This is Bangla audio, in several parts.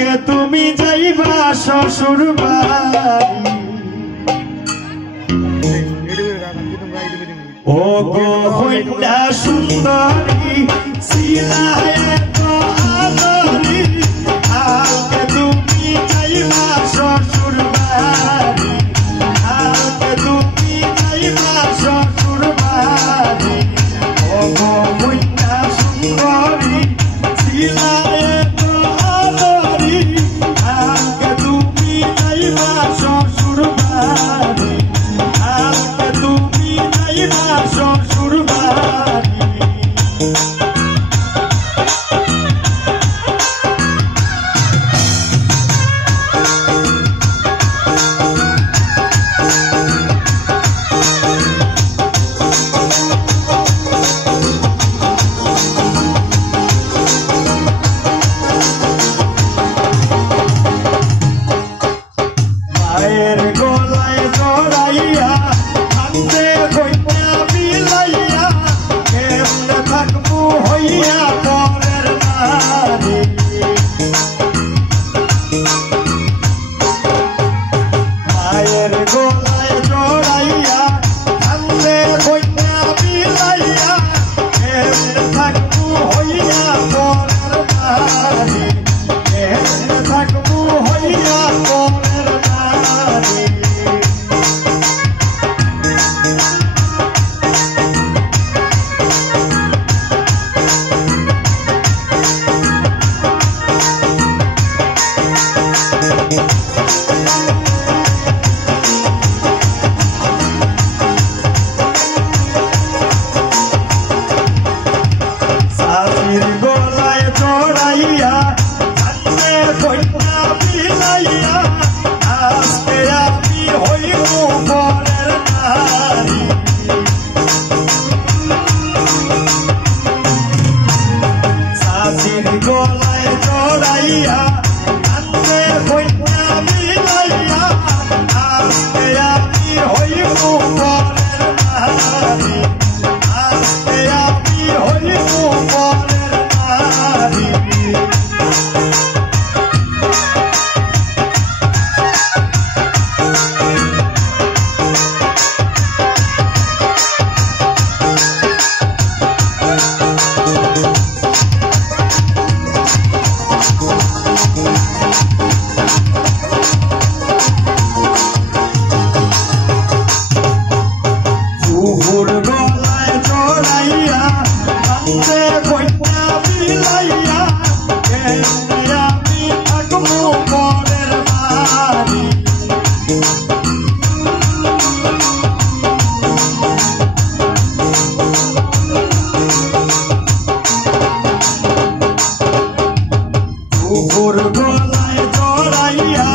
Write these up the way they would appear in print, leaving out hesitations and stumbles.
আজকে তুমি যাইবা শ্বশুর বাড়ি ও গো কন্যা সুন্দরী শিলায় তো আদরি আজকে তুমি যাইবা শ্বশুর বাড়ি আজকে তুমি যাইবা শ্বশুর বাড়ি ও গো কন্যা সুন্দরী শিলায় তো আদরি আজকে তুমি যাইবা শ্বশুর বাড়ি আজকে তুমি যাইবা শ্বশুর বাড়ি মায়ের গলায় জড়াইয়া কান্দে কইনা বিলাইয়া কেমনে থাকবো হইয়া পরের নারী মায়ের গলায় জড়াইয়া কান্দে কইনা বিলাইয়া কেমনে থাকবো হইয়া পরের নারী কেমনে থাকবো হইয়া পরের নারী শাশির গলায় জড়াইয়া কান্দে কইনা বিলাইয়া আজকে আমি হইব পরের নারী শাশির গলায় জড়াইয়া কান্দে কইনা বিলাইয়া আজকে আমি হইব পরের নারী আজকে আমি হইব পরের নারী কুকুর গলায় জড়াইয়া কান্দে কইনা বিলাইয়া কেমনে আমি থাকবো পরের বাড়ি কুকুর গলায় জড়াইয়া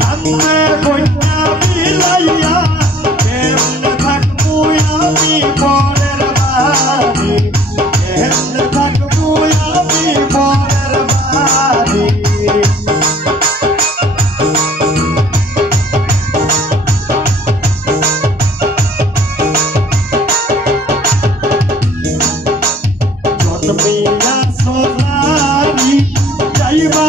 কান্দে কইনা বিলাইয়া কেমনে থাকবো আমি পরের বাড়ি কেমনে থাকবো আমি পরের বাড়ি জন্মিয়া সোনারি যাইবা